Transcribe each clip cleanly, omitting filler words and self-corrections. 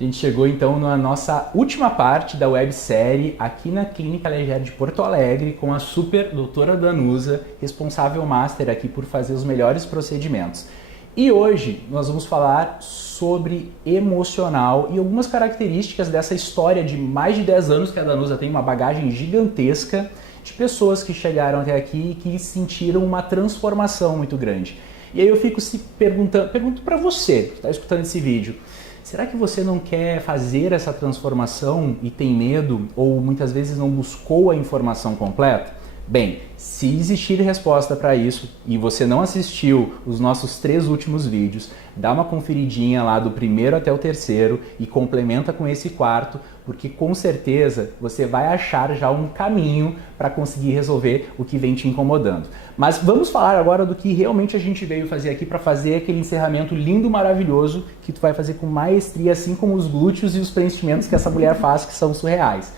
A gente chegou então na nossa última parte da websérie aqui na Clínica Legere de Porto Alegre com a super doutora Danusa, responsável master aqui por fazer os melhores procedimentos. E hoje nós vamos falar sobre emocional e algumas características dessa história de mais de 10 anos que a Danusa tem, uma bagagem gigantesca de pessoas que chegaram até aqui e que sentiram uma transformação muito grande. E aí eu fico se pergunto para você que está escutando esse vídeo, será que você não quer fazer essa transformação e tem medo ou muitas vezes não buscou a informação completa? Bem, se existir resposta para isso e você não assistiu os nossos 3 últimos vídeos, dá uma conferidinha lá do primeiro até o terceiro e complementa com esse quarto, porque com certeza você vai achar já um caminho para conseguir resolver o que vem te incomodando. Mas vamos falar agora do que realmente a gente veio fazer aqui para fazer aquele encerramento lindo, maravilhoso, que tu vai fazer com maestria, assim como os glúteos e os preenchimentos que essa mulher faz, que são surreais.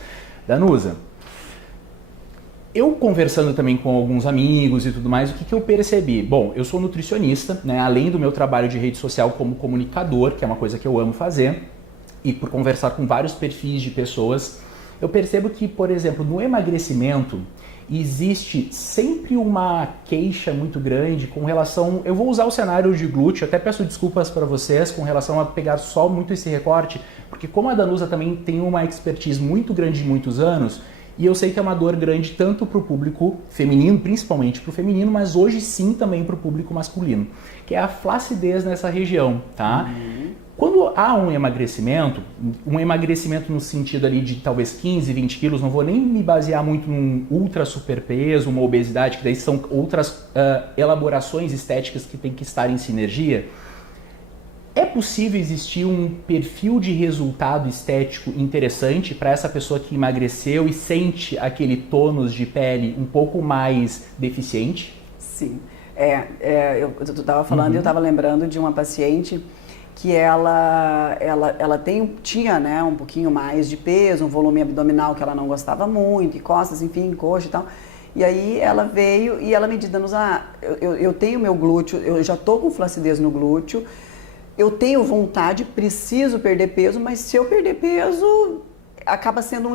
Danusa, eu conversando também com alguns amigos e tudo mais, o que eu percebi? Bom, eu sou nutricionista, né? Além do meu trabalho de rede social como comunicador, que é uma coisa que eu amo fazer, e por conversar com vários perfis de pessoas, eu percebo que, por exemplo, no emagrecimento, existe sempre uma queixa muito grande com relação... Eu vou usar o cenário de glúteo, até peço desculpas para vocês com relação a pegar só muito esse recorte, porque como a Danusa também tem uma expertise muito grande de muitos anos, e eu sei que é uma dor grande tanto para o público feminino, principalmente para o feminino, mas hoje sim também para o público masculino, que é a flacidez nessa região, tá? Quando há um emagrecimento no sentido ali de talvez 15, 20 quilos, não vou nem me basear muito num ultra superpeso, uma obesidade, que daí são outras elaborações estéticas que tem que estar em sinergia. É possível existir um perfil de resultado estético interessante para essa pessoa que emagreceu e sente aquele tônus de pele um pouco mais deficiente? Sim. Eu estava falando e eu estava lembrando de uma paciente que ela tinha, né, um pouquinho mais de peso, um volume abdominal que ela não gostava muito, e costas, enfim, coxa e tal. E aí ela veio e ela me disse, Danusa, eu tenho meu glúteo, eu já estou com flacidez no glúteo, eu tenho vontade, preciso perder peso, mas se eu perder peso,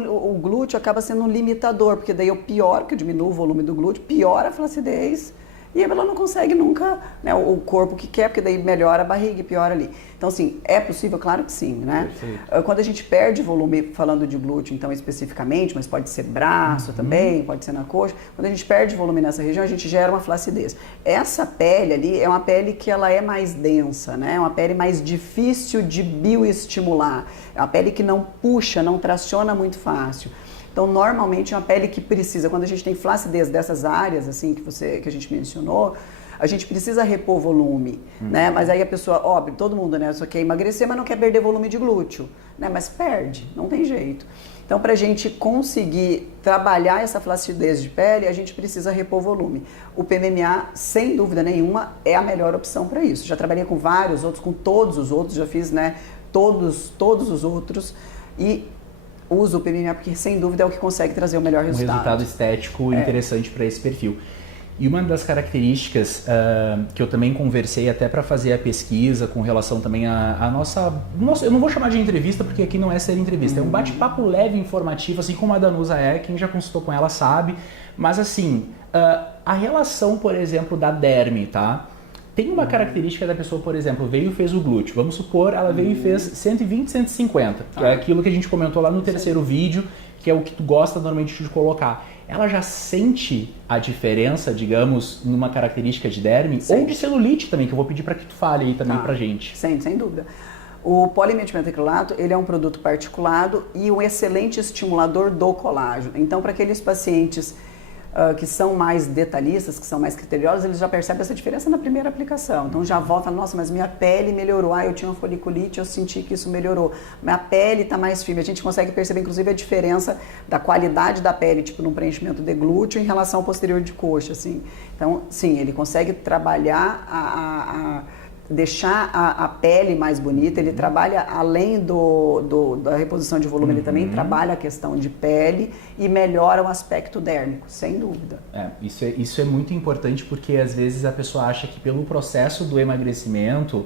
o glúteo acaba sendo um limitador, porque daí eu pioro, porque eu diminuo o volume do glúteo, piora a flacidez, e ela não consegue nunca, né, o corpo que quer, porque daí melhora a barriga e piora ali. Então, assim, é possível? Claro que sim, né? Perfeito. Quando a gente perde volume, falando de glúteo, então, especificamente, mas pode ser braço também, pode ser na coxa, quando a gente perde volume nessa região, a gente gera uma flacidez. Essa pele ali é uma pele que ela é mais densa, né? É uma pele mais difícil de bioestimular. É uma pele que não puxa, não traciona muito fácil. Então, normalmente, é uma pele que precisa, quando a gente tem flacidez dessas áreas, assim, que a gente mencionou, a gente precisa repor volume, né? Mas aí a pessoa, óbvio, todo mundo, né, só quer emagrecer, mas não quer perder volume de glúteo, né? Mas perde, não tem jeito. Então, para a gente conseguir trabalhar essa flacidez de pele, a gente precisa repor volume. O PMMA, sem dúvida nenhuma, é a melhor opção para isso. Já trabalhei com vários outros, com todos os outros, já fiz, né, todos os outros, e uso o PMMA porque, sem dúvida, é o que consegue trazer o melhor resultado. Um resultado estético interessante para esse perfil. E uma das características que eu também conversei até para fazer a pesquisa com relação também à nossa... Eu não vou chamar de entrevista porque aqui não é ser entrevista, é um bate-papo leve, informativo, assim como a Danusa é, quem já consultou com ela sabe. Mas assim, a relação, por exemplo, da derme, tá? Tem uma característica da pessoa, por exemplo, veio e fez o glúteo. Vamos supor, ela veio e fez 120, 150, que é aquilo que a gente comentou lá no terceiro vídeo, que é o que tu gosta normalmente de colocar. Ela já sente a diferença, digamos, numa característica de derme ou de celulite também, que eu vou pedir para que tu fale aí também pra gente. Sem dúvida. O polimetilmetacrilato, ele é um produto particulado e um excelente estimulador do colágeno. Então, para aqueles pacientes que são mais detalhistas, que são mais criteriosos, eles já percebem essa diferença na primeira aplicação. Então já volta, nossa, mas minha pele melhorou, eu tinha uma foliculite, eu senti que isso melhorou, minha pele está mais firme. A gente consegue perceber, inclusive, a diferença da qualidade da pele, tipo num preenchimento de glúteo em relação ao posterior de coxa, assim. Então, sim, ele consegue trabalhar deixar a pele mais bonita, ele trabalha além da reposição de volume, ele também trabalha a questão de pele e melhora o aspecto dérmico, sem dúvida. Isso é muito importante porque às vezes a pessoa acha que pelo processo do emagrecimento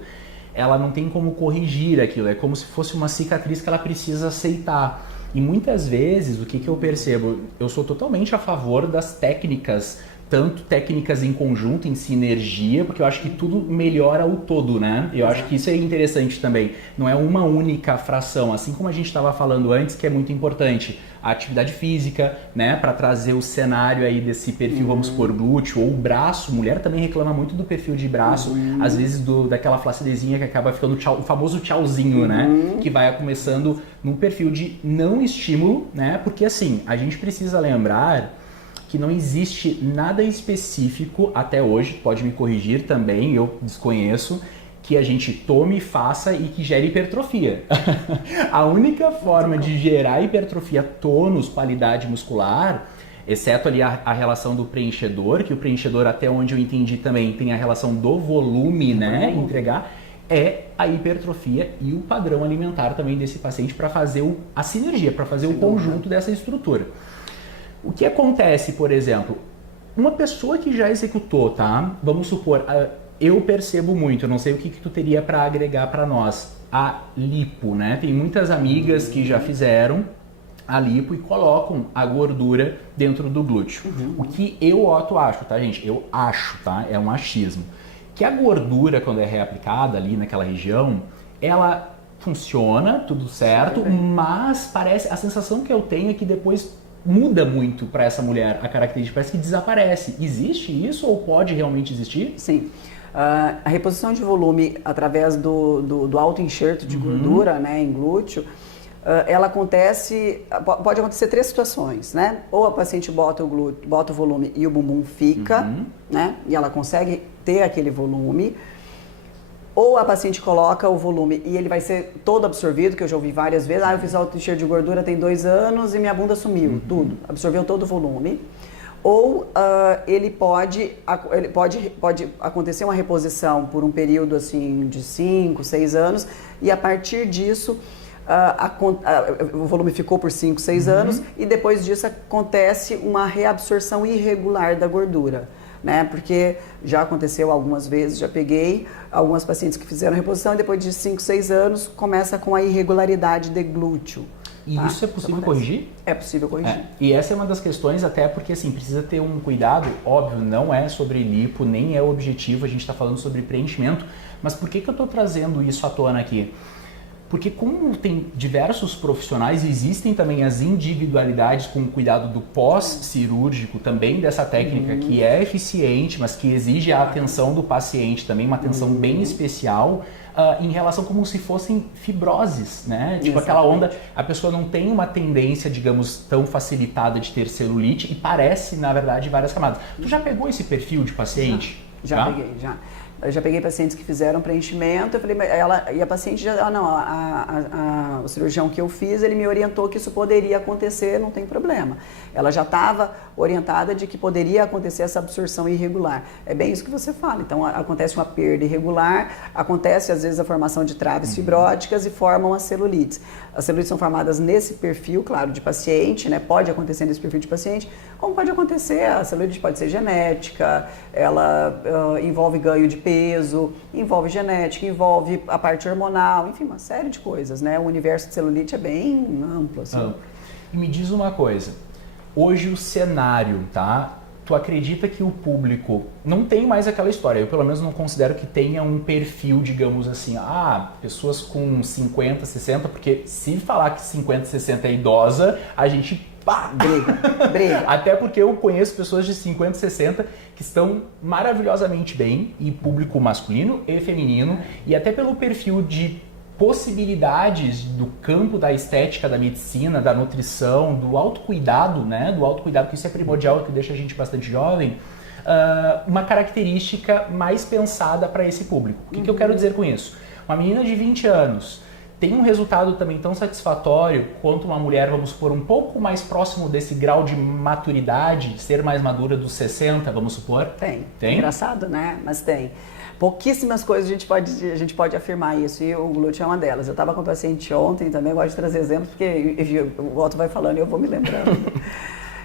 ela não tem como corrigir aquilo, é como se fosse uma cicatriz que ela precisa aceitar. E muitas vezes, o que eu percebo? Eu sou totalmente a favor das técnicas, tanto técnicas em conjunto, em sinergia, porque eu acho que tudo melhora o todo, né? Eu acho que isso é interessante também. Não é uma única fração, assim como a gente estava falando antes, que é muito importante. A atividade física, né? Para trazer o cenário aí desse perfil, vamos supor, glúteo ou braço. Mulher também reclama muito do perfil de braço, às vezes daquela flacidezinha que acaba ficando o famoso tchauzinho, né? Que vai começando num perfil de não estímulo, né? Porque assim, a gente precisa lembrar que não existe nada específico até hoje, pode me corrigir também, eu desconheço, que a gente tome, faça e que gere hipertrofia. A única forma de gerar hipertrofia, tônus, qualidade muscular, exceto ali a relação do preenchedor, que o preenchedor, até onde eu entendi também, tem a relação do volume, né, entregar, é a hipertrofia e o padrão alimentar também desse paciente para fazer a sinergia, para fazer o conjunto dessa estrutura. O que acontece, por exemplo, uma pessoa que já executou, tá? Vamos supor, eu percebo muito, eu não sei o que tu teria para agregar para nós, a lipo, né? Tem muitas amigas que já fizeram a lipo e colocam a gordura dentro do glúteo. O que eu, Otto, acho, tá, gente? Eu acho, tá? É um achismo. Que a gordura, quando é reaplicada ali naquela região, ela funciona, tudo certo, mas parece, a sensação que eu tenho é que depois muda muito para essa mulher a característica, parece que desaparece. Existe isso ou pode realmente existir? Sim. A reposição de volume através do auto-enxerto de gordura, né, em glúteo, ela acontece, pode acontecer 3 situações, né? Ou a paciente bota o volume e o bumbum fica, né? E ela consegue ter aquele volume. Ou a paciente coloca o volume e ele vai ser todo absorvido, que eu já ouvi várias vezes. Eu fiz auto-enxerto de gordura tem 2 anos e minha bunda sumiu, tudo. Absorveu todo o volume. Ou pode acontecer uma reposição por um período assim de 5, 6 anos e a partir disso o volume ficou por 5, 6 anos e depois disso acontece uma reabsorção irregular da gordura. Né? Porque já aconteceu algumas vezes, já peguei algumas pacientes que fizeram reposição e depois de 5, 6 anos começa com a irregularidade de glúteo. E tá? Isso é possível corrigir? É possível corrigir. E essa é uma das questões, até porque assim, precisa ter um cuidado, óbvio, não é sobre lipo, nem é o objetivo, a gente está falando sobre preenchimento, mas por que eu estou trazendo isso à tona aqui? Porque como tem diversos profissionais, existem também as individualidades com o cuidado do pós-cirúrgico também dessa técnica que é eficiente, mas que exige a atenção do paciente também, uma atenção bem especial em relação como se fossem fibroses, né? Tipo aquela onda, a pessoa não tem uma tendência, digamos, tão facilitada de ter celulite e parece, na verdade, várias camadas. Tu já pegou esse perfil de paciente? Já peguei, já. Eu já peguei pacientes que fizeram preenchimento, eu falei, e a paciente já, o cirurgião que eu fiz, ele me orientou que isso poderia acontecer, não tem problema. Ela já estava orientada de que poderia acontecer essa absorção irregular. É bem isso que você fala. Então, acontece uma perda irregular, acontece às vezes a formação de traves fibróticas e formam as celulites. As celulites são formadas nesse perfil, claro, de paciente, né? Pode acontecer nesse perfil de paciente, como pode acontecer, a celulite pode ser genética, ela envolve ganho de peso, envolve genética, envolve a parte hormonal, enfim, uma série de coisas, né? O universo de celulite é bem amplo, assim. E me diz uma coisa, hoje o cenário, tá? Tu acredita que o público não tem mais aquela história, eu pelo menos não considero que tenha um perfil, digamos assim, pessoas com 50, 60, porque se falar que 50, 60 é idosa, a gente briga. Até porque eu conheço pessoas de 50, 60 que estão maravilhosamente bem, e público masculino e feminino, e até pelo perfil de possibilidades do campo da estética, da medicina, da nutrição, do autocuidado, né? Do autocuidado, que isso é primordial, que deixa a gente bastante jovem, uma característica mais pensada para esse público. O que eu quero dizer com isso? Uma menina de 20 anos tem um resultado também tão satisfatório quanto uma mulher, vamos supor, um pouco mais próximo desse grau de maturidade, ser mais madura dos 60, vamos supor? Tem. Engraçado, né? Mas tem. Pouquíssimas coisas a gente pode afirmar isso, e o glúteo é uma delas. Eu estava com um paciente ontem também, gosto de trazer exemplos, porque o Otto vai falando e eu vou me lembrando.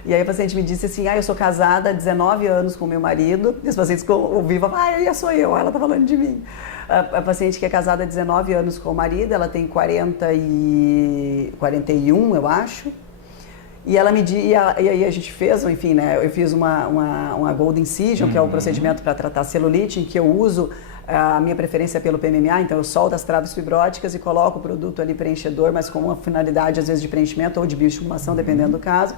E aí a paciente me disse assim, eu sou casada há 19 anos com meu marido, e os pacientes ouviam, sou eu, ela está falando de mim. A paciente que é casada há 19 anos com o marido, ela tem 41, eu acho. E ela e aí a gente fez, enfim, né? Eu fiz uma Gold Incision, que é o procedimento para tratar celulite, em que eu uso a minha preferência pelo PMMA, então eu solto as traves fibróticas e coloco o produto ali preenchedor, mas com uma finalidade às vezes de preenchimento ou de bioestimulação, dependendo do caso.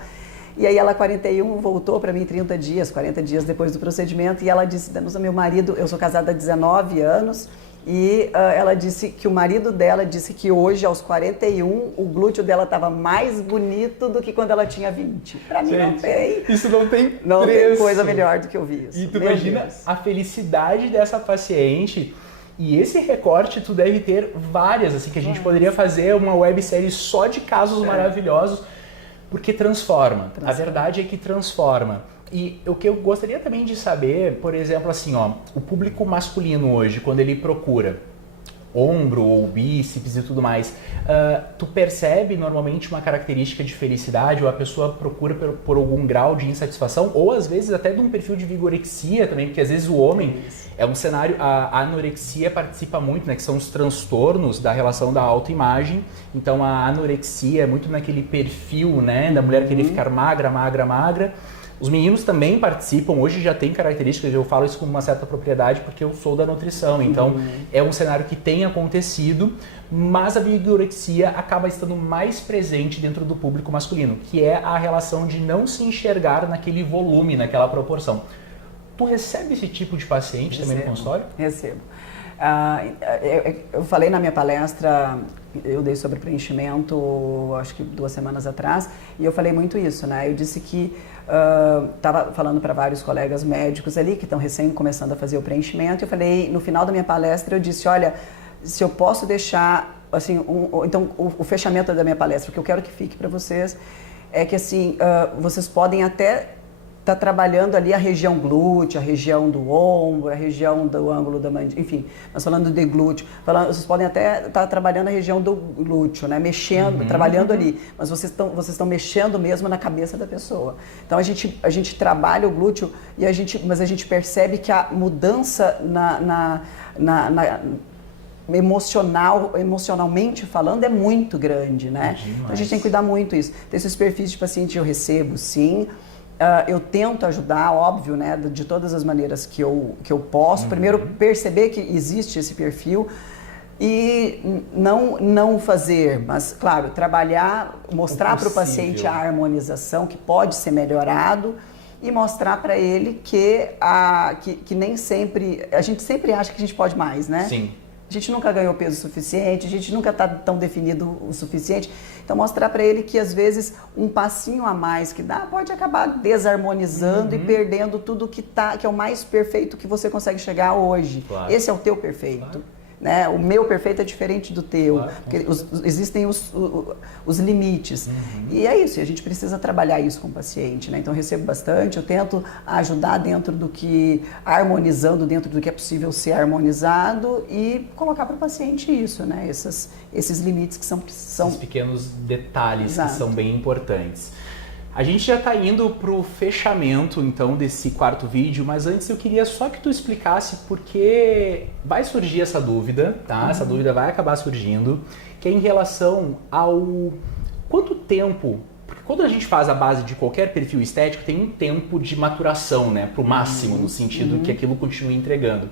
E aí ela, 41, voltou para mim 30 dias, 40 dias depois do procedimento, e ela disse, Danusa, meu marido, eu sou casada há 19 anos, e ela disse que o marido dela disse que hoje, aos 41, o glúteo dela estava mais bonito do que quando ela tinha 20. Para mim não tem. Isso não tem preço. Não tem coisa melhor do que ouvir isso. E tu imagina a felicidade dessa paciente. E esse recorte tu deve ter várias, assim, que a gente poderia fazer uma websérie só de casos maravilhosos, porque transforma. A verdade é que transforma. E o que eu gostaria também de saber, por exemplo, assim, ó, o público masculino hoje, quando ele procura ombro ou bíceps e tudo mais, tu percebe normalmente uma característica de felicidade ou a pessoa procura por algum grau de insatisfação ou às vezes até de um perfil de vigorexia também, porque às vezes o homem é um cenário, a anorexia participa muito, né, que são os transtornos da relação da autoimagem, então a anorexia é muito naquele perfil, né, da mulher querer ficar magra, magra, magra. Os meninos também participam, hoje já tem características, eu falo isso com uma certa propriedade porque eu sou da nutrição, então é um cenário que tem acontecido, mas a vigorexia acaba estando mais presente dentro do público masculino, que é a relação de não se enxergar naquele volume, naquela proporção. Tu recebe esse tipo de paciente também no consultório? Recebo. Eu falei na minha palestra, eu dei sobre preenchimento, acho que 2 semanas atrás, e eu falei muito isso, né? Eu disse que estava falando para vários colegas médicos ali que estão recém começando a fazer o preenchimento. Eu falei, no final da minha palestra, eu disse, olha, se eu posso deixar, assim, então o fechamento da minha palestra, o que eu quero que fique para vocês é que, assim, vocês podem até estar trabalhando ali a região glútea, a região do ombro, a região do ângulo da mandíbula, enfim, nós falando de glúteo, vocês podem até estar trabalhando a região do glúteo, né, mexendo, trabalhando ali, mas vocês estão mexendo mesmo na cabeça da pessoa. Então a gente trabalha o glúteo mas a gente percebe que a mudança emocionalmente falando é muito grande, né? Então a gente tem que cuidar muito disso. Então, esses perfis de paciente eu recebo, sim. Eu tento ajudar, óbvio, né, de todas as maneiras que eu posso. Primeiro, perceber que existe esse perfil e não fazer, mas, claro, trabalhar, mostrar para o paciente a harmonização que pode ser melhorado e mostrar para ele que nem sempre... A gente sempre acha que a gente pode mais, né? Sim. A gente nunca ganhou peso suficiente, a gente nunca está tão definido o suficiente. Então, mostrar para ele que, às vezes, um passinho a mais que dá pode acabar desarmonizando e perdendo tudo que é o mais perfeito que você consegue chegar hoje. Claro. Esse é o teu perfeito. Claro. Né? O meu perfeito é diferente do teu, claro, porque existem os limites. E é isso, e a gente precisa trabalhar isso com o paciente, né? Então eu recebo bastante, eu tento ajudar dentro do que, harmonizando dentro do que é possível ser harmonizado e colocar para o paciente isso, né? Esses limites que são... Esses pequenos detalhes. Exato. Que são bem importantes. A gente já está indo para o fechamento, então, desse 4º vídeo, mas antes eu queria só que tu explicasse porque vai surgir essa dúvida, tá? Essa dúvida vai acabar surgindo, que é em relação ao quanto tempo... Porque quando a gente faz a base de qualquer perfil estético, tem um tempo de maturação, né? Para o máximo, no sentido que aquilo continue entregando.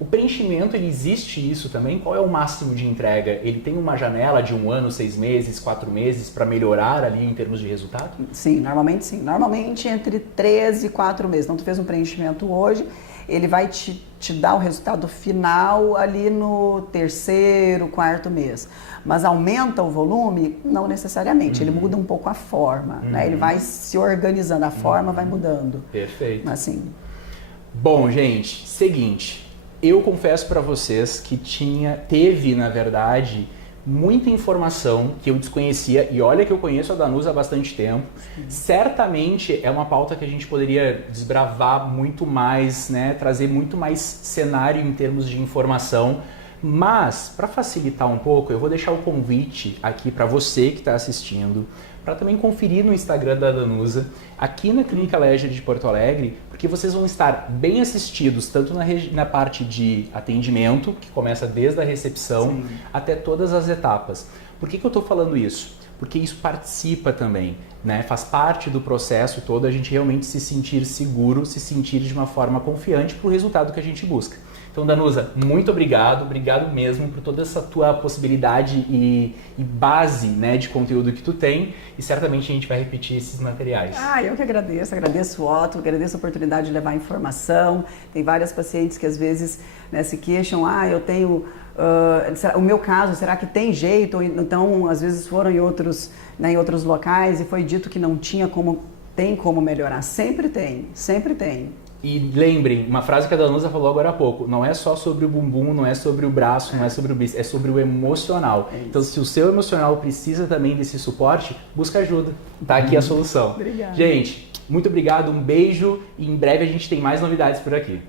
O preenchimento, ele existe isso também? Qual é o máximo de entrega? Ele tem uma janela de 1 ano, 6 meses, 4 meses para melhorar ali em termos de resultado? Sim, normalmente sim. Normalmente entre 3 e 4 meses. Então, tu fez um preenchimento hoje, ele vai te dar o resultado final ali no 3º, 4º mês. Mas aumenta o volume? Não necessariamente. Ele muda um pouco a forma, né? Ele vai se organizando, a forma vai mudando. Perfeito. Assim. Bom, gente, seguinte. Eu confesso para vocês que teve, na verdade, muita informação que eu desconhecia, e olha que eu conheço a Danusa há bastante tempo. Certamente é uma pauta que a gente poderia desbravar muito mais, né? Trazer muito mais cenário em termos de informação, Mas, para facilitar um pouco, eu vou deixar o convite aqui para você que está assistindo, para também conferir no Instagram da Danusa, aqui na Clínica Leger de Porto Alegre, porque vocês vão estar bem assistidos, tanto na parte de atendimento, que começa desde a recepção, sim, até todas as etapas. Por que eu estou falando isso? Porque isso participa também, né? Faz parte do processo todo a gente realmente se sentir seguro, se sentir de uma forma confiante para o resultado que a gente busca. Então, Danusa, muito obrigado mesmo por toda essa tua possibilidade e base, né, de conteúdo que tu tem, e certamente a gente vai repetir esses materiais. Eu que agradeço o Otto, agradeço a oportunidade de levar informação. Tem várias pacientes que às vezes, né, se queixam, eu tenho... o meu caso, será que tem jeito? Então, às vezes foram em outros locais e foi dito que não tinha tem como melhorar. Sempre tem, sempre tem. E lembrem, uma frase que a Danusa falou agora há pouco, não é só sobre o bumbum, não é sobre o braço, não é sobre o bíceps, é sobre o emocional. Então, se o seu emocional precisa também desse suporte, busca ajuda. Tá aqui a solução. Obrigada. Gente, muito obrigado, um beijo e em breve a gente tem mais novidades por aqui.